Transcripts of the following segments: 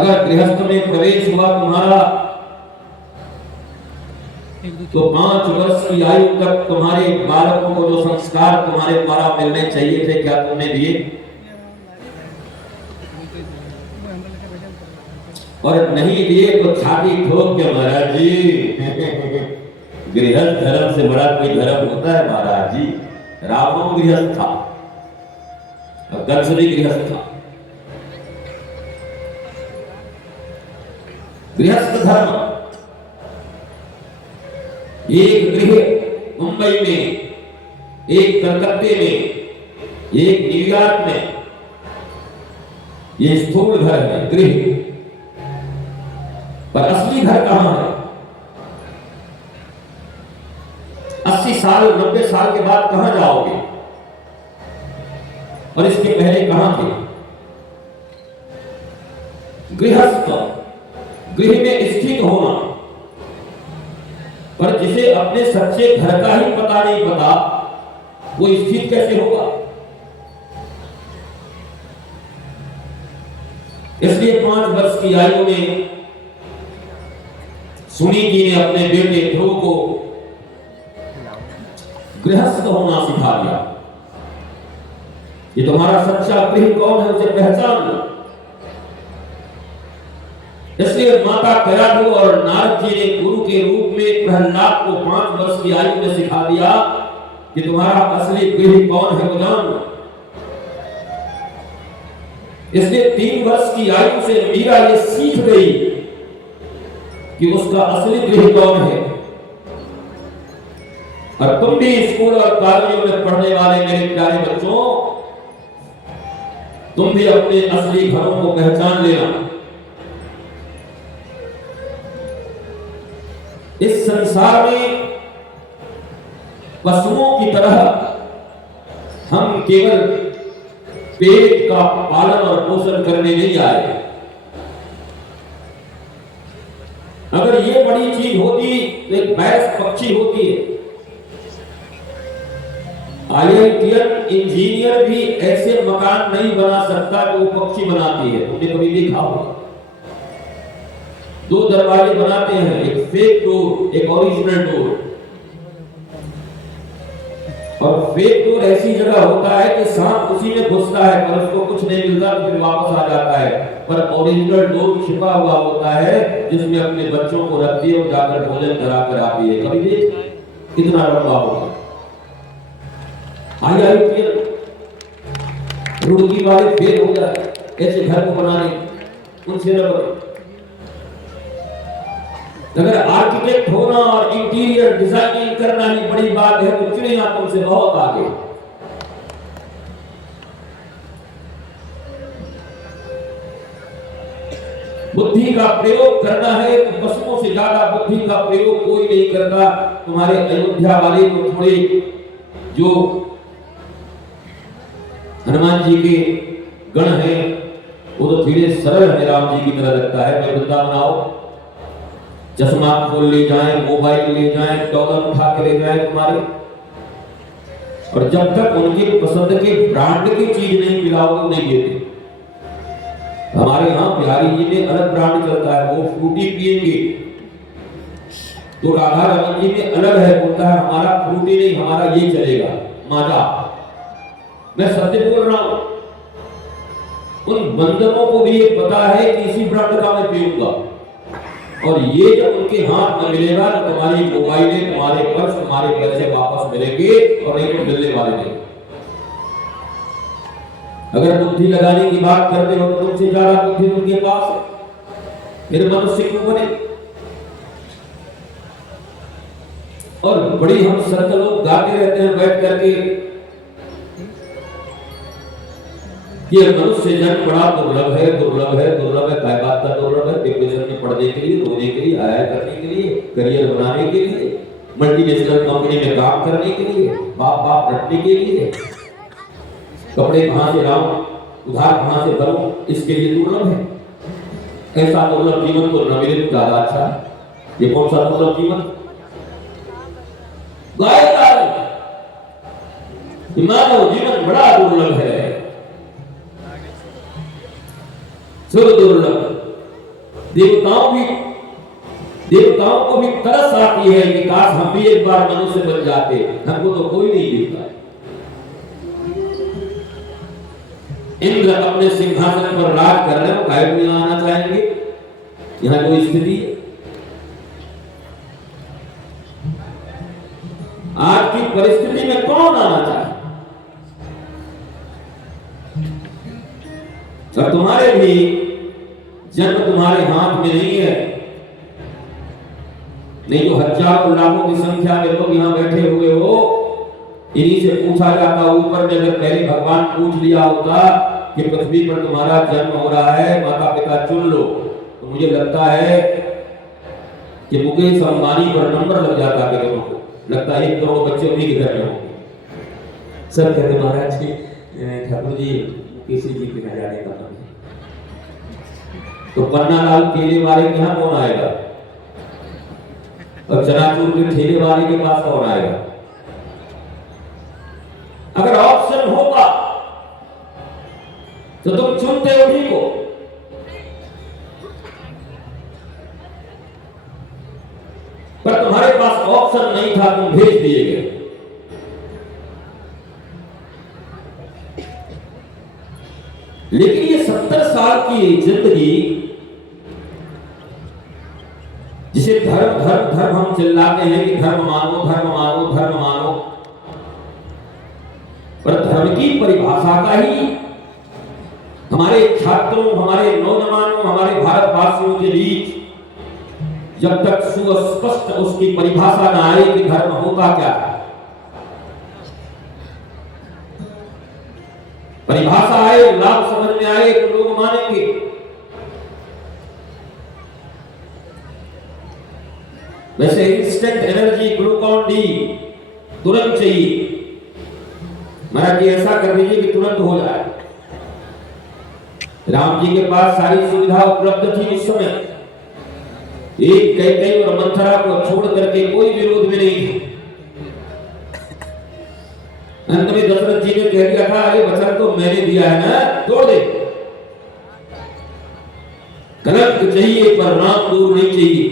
अगर गृहस्थ में प्रवेश हुआ तुम्हारा तो 5 वर्ष की आयु तक तुम्हारे बालकों को जो संस्कार तुम्हारे द्वारा मिलने चाहिए थे, क्या तुमने दिए? और नहीं दिए तो छाती ठोक के महाराज जी गृहस्थ धर्म से बड़ा कोई धर्म होता है महाराज जी। रावण गृहस्थ था और कंस भी गृहस्थ था। गृहस्थ धर्म, एक गृह मुंबई में, एक कलकत्ते में, एक न्यूयॉर्क में, ये स्थूल घर है गृह, पर असली घर कहां है? 80 साल 90 साल के बाद कहां जाओगे? और इसके पहले कहां थे? गृहस्थ, गृह में स्थित होना। पर जिसे अपने सच्चे घर का ही पता नहीं पता, वो स्थित कैसे होगा? इसलिए 5 वर्ष की आयु में सुनी जी ने अपने बेटे ध्रुव को गृहस्थ होना सिखा दिया। ये तुम्हारा सच्चा गृह कौन है, उसे पहचान लो। इसलिए माता कयाधु और नारद जी ने गुरु के रूप में प्रहलाद को 5 वर्ष की आयु में सिखा दिया कि तुम्हारा असली गृह कौन है, वो जान लो। इसलिए 3 वर्ष की आयु से मीरा ये सीख गई कि उसका असली गृह कौन है। और तुम भी स्कूल और कॉलेजों में पढ़ने वाले मेरे प्यारे बच्चों, तुम भी अपने असली घरों को पहचान लेना। इस संसार में पशुओं की तरह हम केवल पेट का पालन और पोषण करने नहीं आए। अगर ये बड़ी चीज होती तो एक बैस पक्षी होती है। आईआईटीएन इंजीनियर भी ऐसे मकान नहीं बना सकता जो वो पक्षी बनाती है। तुमने कभी देखा होगा? 2 दरवाजे बनाते हैं, एक फेक डोर, एक ओरिजिनल डोर। और फेक डोर ऐसी जगह होता है कि सांप उसी में घुसता है पर उसको कुछ नहीं मिलता, फिर वापस आ जाता है। पर ओरिजिनल डोर छिपा हुआ होता है जिसमें अपने बच्चों को रखती है और जाकर भोजन करा कर आती है। कभी देख कितना लंबा होगा। आईआईटीएन रुड़की वाले फेल हो जाए ऐसे घर को बनाने, उनसे न बने। अगर आर्किटेक्ट होना और इंटीरियर डिजाइनिंग करना ही बड़ी बात है तो चिड़िया तुमसे बहुत आगे। बुद्धि का प्रयोग करना है तो पशुओं से ज्यादा बुद्धि का प्रयोग कोई नहीं करता। तुम्हारे अयोध्या वाले को थोड़े जो हनुमान जी के गण हैं वो तो धीरे सरल है, राम जी की तरह लगता है। मैं वृंदावन आओ, चश्मा खोल ले जाएं, मोबाइल ले जाएं, डॉलर उठा के ले जाएं तुम्हारे, और जब तक उनके पसंद के ब्रांड की चीज नहीं मिलाओगे नहीं देते। हमारे यहाँ बिहारी जी में अलग ब्रांड चलता है, वो फ्रूटी पिएंगे तो राधा रमन जी में अलग है, बोलता है हमारा फ्रूटी नहीं, हमारा ये चलेगा माजा। मैं सत्य बोल रहा हूं। उन बंदरों को भी ये पता है कि इसी ब्रांड का मैं पीऊंगा। और ये जब उनके हाथ में मिलेगा तो तुम्हारी मोबाइलें, तुम्हारे पर्स, तुम्हारे पैसे वापस मिलेंगे और नहीं तो मिलने वाले नहीं। अगर बुद्धि लगाने की बात करते हो तो तुमसे ज्यादा बुद्धि उनके पास है, फिर मनुष्य क्यों बने? और बड़ी हम संत लोग गाते रहते हैं बैठ करके ये मनुष्य जन्म बड़ा दुर्लभ है, दुर्लभ है, दुर्लभ है। काय बात का दुर्लभ है? डिप्रेशन में पढ़ने के लिए, रोने के लिए, आया करने के लिए, करियर बनाने के लिए, मल्टीनेशनल कंपनी में काम करने के लिए, बाप बाप रटने के लिए, कपड़े कहां से लाऊं, उधार कहां से भरूं, इसके लिए दुर्लभ है। ऐसा दुर्लभ जीवन तो न मिले तो ज्यादा अच्छा है। ये कौन सा दुर्लभ जीवन? मानव जीवन बड़ा दुर्लभ है, सुर दुर्लभ। देवताओं को भी तरस आती है कि काश हम भी एक बार मनुष्य बन जाते, हमको तो कोई नहीं दिखता। इंद्र अपने सिंहासन पर राज कर रहे हो, काहे नहीं आना चाहेंगे? यहां कोई स्थिति है? आज की परिस्थिति में कौन आना चाहे? और तुम्हारे भी जन्म तुम्हारे हाथ में नहीं है। नहीं तो हजारों लाखों की संख्या में लोग यहां बैठे हुए हो, इन्हीं से पूछा जाता ऊपर में, अगर पहले भगवान पूछ लिया होता कि पृथ्वी पर तुम्हारा जन्म हो रहा है, माता पिता चुन लो, तो मुझे लगता है कि मुकेश अंबानी पर नंबर लग जाता है। लोगों को लगता है 1 करोड़ बच्चे उन्हीं के घर में होंगे। सब कहते महाराज जी, ठाकुर जी किसी जी के घर जाने का मन है, तो पन्ना लाल केले वाले के यहाँ कौन आएगा? और चनाचूर के ठेले वाले के पास कौन आएगा? अगर ऑप्शन होगा तो तुम चुनते उन्हीं को। पर तुम्हारे पास ऑप्शन नहीं था, तुम भेज दिए गए। लेकिन ये 70 साल की जिंदगी, जिसे धर्म धर्म धर्म हम चिल्लाते हैं कि धर्म मानो धर्म मानो धर्म मानो, पर धर्म की परिभाषा का ही हमारे छात्रों, हमारे नौजवानों, हमारे भारतवासियों के बीच जब तक सुस्पष्ट उसकी परिभाषा ना आए कि धर्म होता क्या है, परिभाषा आए, लाभ समझ में आए तो लोग मानेंगे। वैसे इंस्टेंट एनर्जी, ग्लूकॉन डी तुरंत चाहिए, महाराज जी ऐसा कर दीजिए कि तुरंत हो जाए। राम जी के पास सारी सुविधा उपलब्ध थी उस समय, एक कैकेयी और मंथरा को छोड़ करके कोई विरोध में नहीं था। अंत में दशरथ जी ने कह दिया था, अरे वचन तो मैंने दिया है ना, तोड़ दे। कलंक चाहिए पर राम दूर नहीं चाहिए।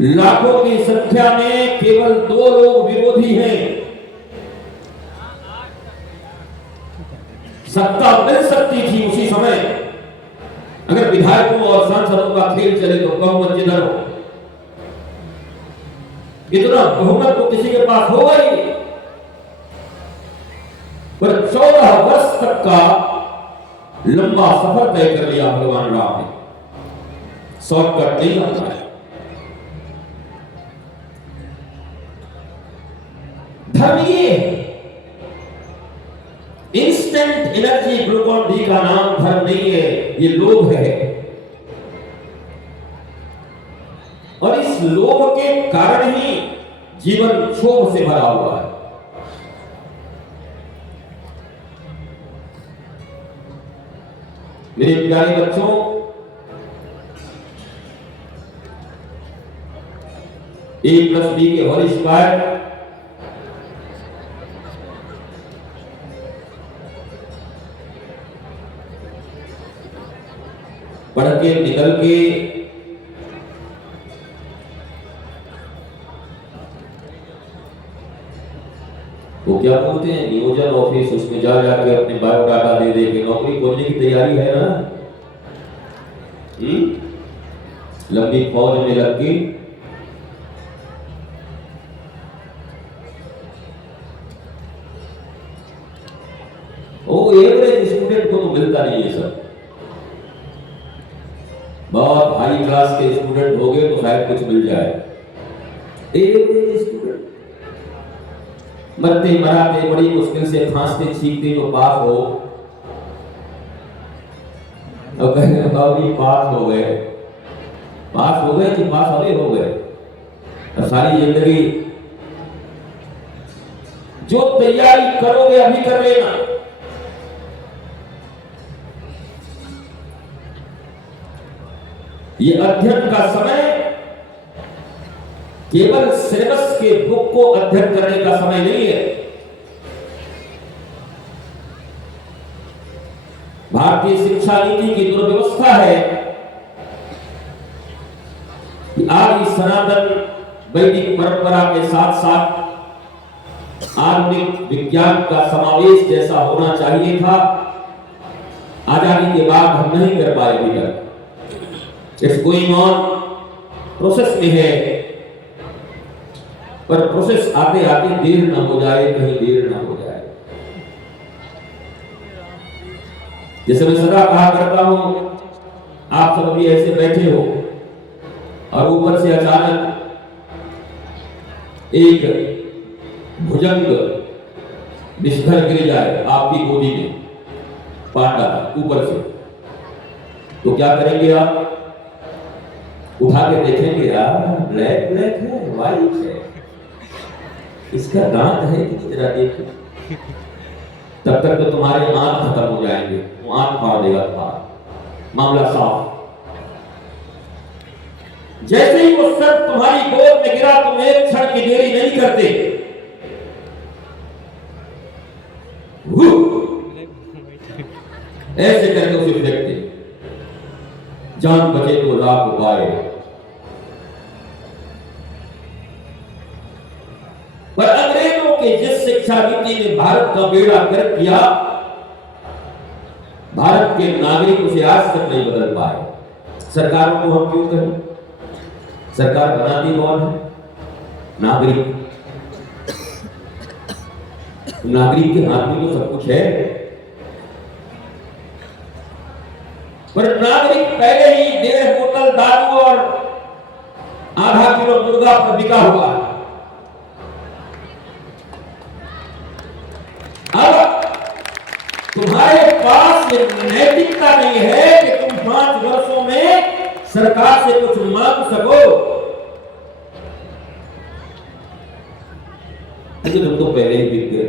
लाखों की संख्या में केवल 2 लोग विरोधी हैं। सत्ता मिल सकती थी उसी समय, अगर विधायकों और सांसदों का खेल चले तो बहुमत जिधर हो, इतना बहुमत तो किसी के पास होगा ही। पर 14 वर्ष तक का लंबा सफर तय कर लिया भगवान राम ने, शॉर्टकट नहीं होता है। धर्म ये इंस्टेंट एनर्जी, ग्लूकॉन डी का नाम धर्म नहीं है, ये लोभ है। और इस लोभ के कारण ही जीवन क्षोभ से भरा हुआ है। मेरे प्यारे बच्चों, A+B के होल स्क्वायर पढ़ के निकल के वो क्या बोलते हैं, नियोजन ऑफिस, उसमें जा जाके अपने बायोडाटा दे दे के नौकरी खोलने की तैयारी है ना। लंबी फौज में लग के वो एवरेज स्टूडेंट को तो मिलता नहीं है सर। बहुत हाई क्लास के स्टूडेंट हो गए तो शायद कुछ मिल जाए। एवरेज स्टूडेंट मरते मराते बड़ी मुश्किल से खांसते छींकते तो पास हो, और कहेंगे बाबू पास हो गए कि पास अभी हो गए। सारी जिंदगी जो तैयारी करोगे अभी कर लेना। ये अध्ययन का समय केवल सिलेबस के बुक को अध्ययन करने का समय नहीं है। भारतीय शिक्षा नीति की दुर्व्यवस्था है कि आज इस सनातन वैदिक परंपरा के साथ साथ आधुनिक विज्ञान का समावेश जैसा होना चाहिए था, आजादी के बाद हम नहीं कर पाए अभी तक। इट्स गोइंग ऑन, प्रोसेस में है, पर प्रोसेस आते आते देर न हो जाए, कहीं देर न हो जाए। जैसे मैं सदा कहा करता हूं, आप सब अभी ऐसे बैठे हो और ऊपर से अचानक एक भुजंग विस्फर गिर जाए आपकी गोदी में, पाटा ऊपर से, तो क्या करेंगे आप? उठा के देखेंगे, यार ब्लैक ब्लैक है, वाइट है, इसका दांत है कि जरा देखो। तब तक तो तुम्हारे आंख खत्म हो जाएंगे, वो आंख फाड़ देगा तुम्हारा, मामला साफ। जैसे ही वो सर तुम्हारी गोद में गिरा, तुम एक क्षण की देरी नहीं करते, ऐसे करके उसे फेंकते। जान बचे तो लाख उपाय, पर अंग्रेजों के जिस शिक्षा नीति ने भारत का बेड़ा गर्क किया, भारत के नागरिक उसे आज तक नहीं बदल पाए। सरकारों को हम क्यों कहें? सरकार बनाती कौन है? नागरिक। नागरिक के हाथ में तो सब कुछ है, पर नागरिक पहले ही 1.5 बोतल दारू और आधा किलो मुर्गा पर बिका हुआ। अब तुम्हारे पास ये नैतिकता नहीं है कि तुम 5 वर्षों में सरकार से कुछ मांग सको, लेकिन तुम तो पहले ही बिक गए।